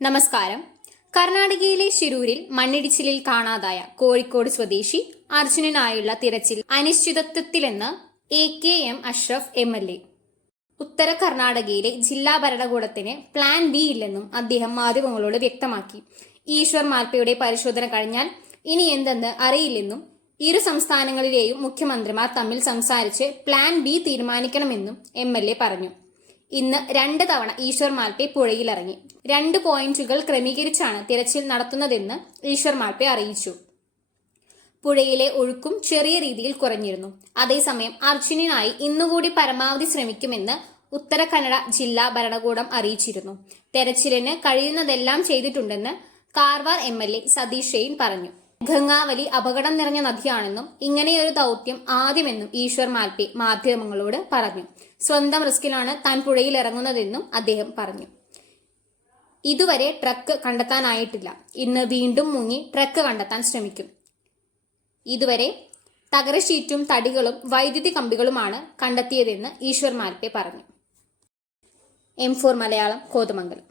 നമസ്കാരം. കർണാടകയിലെ ശിരൂരിൽ മണ്ണിടിച്ചിലിൽ കാണാതായ കോഴിക്കോട് സ്വദേശി അർജുനനായുള്ള തിരച്ചിൽ അനിശ്ചിതത്വത്തിലെന്ന് A K M Ashraf M L A. ഉത്തര കർണാടകയിലെ ജില്ലാ ഭരണകൂടത്തിന് പ്ലാൻ ബി ഇല്ലെന്നും അദ്ദേഹം മാധ്യമങ്ങളോട് വ്യക്തമാക്കി. ഈശ്വർ മാൽപ്പയുടെ പരിശോധന കഴിഞ്ഞാൽ ഇനി എന്തെന്ന് അറിയില്ലെന്നും ഇരു സംസ്ഥാനങ്ങളിലെയും മുഖ്യമന്ത്രിമാർ തമ്മിൽ സംസാരിച്ച് പ്ലാൻ ബി തീരുമാനിക്കണമെന്നും എം പറഞ്ഞു. ഇന്ന് രണ്ട് തവണ ഈശ്വർ മാൽപ്പെ പുഴയിലിറങ്ങി. രണ്ട് പോയിന്റുകൾ ക്രമീകരിച്ചാണ് തിരച്ചിൽ നടത്തുന്നതെന്ന് ഈശ്വർ മാൽപ്പെ അറിയിച്ചു. പുഴയിലെ ഒഴുക്കും ചെറിയ രീതിയിൽ കുറഞ്ഞിരുന്നു. അതേസമയം അർജുനനായി ഇന്നുകൂടി പരമാവധി ശ്രമിക്കുമെന്ന് ഉത്തര കന്നഡ ജില്ലാ ഭരണകൂടം അറിയിച്ചിരുന്നു. തെരച്ചിലിന് കഴിയുന്നതെല്ലാം ചെയ്തിട്ടുണ്ടെന്ന് Karwar M L A Satish പറഞ്ഞു. ഗംഗാവലി അപകടം നിറഞ്ഞ നദിയാണെന്നും ഇങ്ങനെയൊരു ദൗത്യം ആദ്യമെന്നും ഈശ്വർ മാൽപി മാധ്യമങ്ങളോട് പറഞ്ഞു. സ്വന്തം റിസ്കിലാണ് താൻ പുഴയിൽ ഇറങ്ങുന്നതെന്നും അദ്ദേഹം പറഞ്ഞു. ഇതുവരെ ട്രക്ക് കണ്ടെത്താനായിട്ടില്ല. ഇന്ന് വീണ്ടും മുങ്ങി ട്രക്ക് കണ്ടെത്താൻ ശ്രമിക്കും. ഇതുവരെ തകര ഷീറ്റും തടികളും വൈദ്യുതി കമ്പികളുമാണ് കണ്ടെത്തിയതെന്ന് ഈശ്വർ മാൽപെ പറഞ്ഞു. M four Malayalam Kothamangalam.